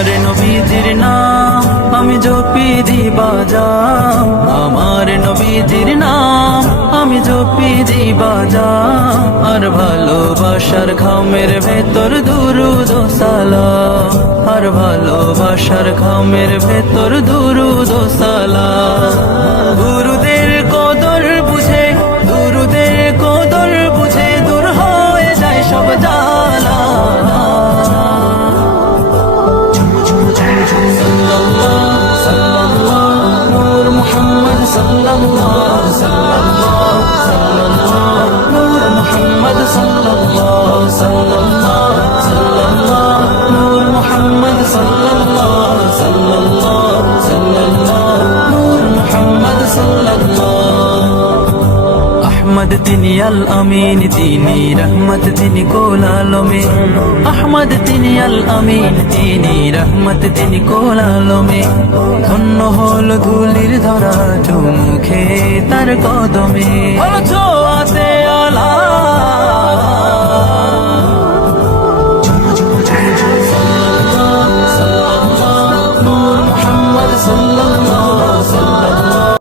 আমার নবীজির নাম আমি জপি দিবাজাম, আমার নবীজির নাম আমি জপি দিবাজাম। আর ভালোবাসার খামের ভেতর দুরুদ ও সালাম, আর ভালোবাসার খামের ভেতর দুরুদ ও সালাম। দুরুদের কদর বুঝে, দুরুদের কদর বুঝে দূর হয়ে যায় সব জ্বালা। নূর মুহাম্মদ সাল্লাল্লাহু সাল্লাল্লাহু সাল্লাল্লাহু, নূর মুহাম্মদ সাল্লাল্লাহু সাল্লাল্লাহু সাল্লাল্লাহু, নূর মুহাম্মদ সাল্লাল্লাহু সাল্লাল্লাহু সাল্লাল্লাহু, নূর মুহাম্মদ সাল্লাল্লাহু। আহমদ তিনি আল আমিন, তিনি রহমত, তিনি কোল আলমে। আহমদ তিনি আল আমিন, তিনি রহমত, তিনি কোল আলমে। ধন্য হল ধুলির ধরা চুমুখে তার কদমে।